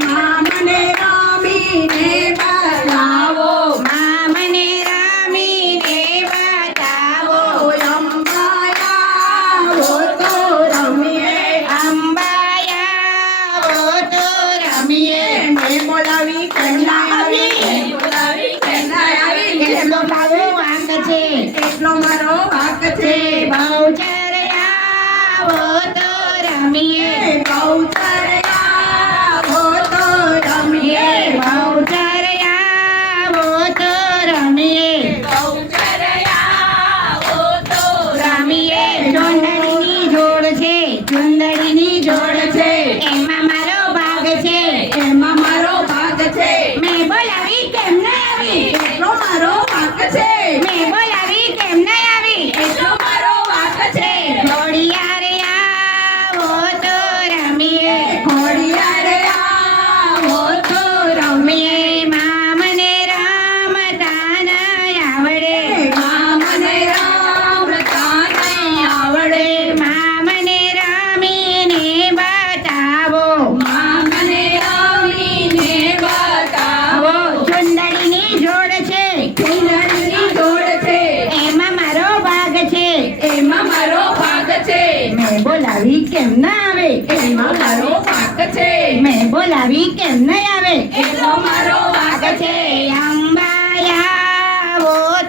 માં મને રમીને બતાવો માં મને બતાવો. તો રમીએ. અંબાયા તો રમીએ. મેં બોલાવી ના આવી. બોલાવી કેમ આવી. કેટલો મારો વાંક છે? કેટલો મારો વાક છે? બહુચરયાવો તો રમીએ. ગૌચરયા કેમ ના આવે? એમાં મારો ભાગ છે. મેં બોલાવી કેમ નહીં આવે? એટલો મારો ભાગ છે.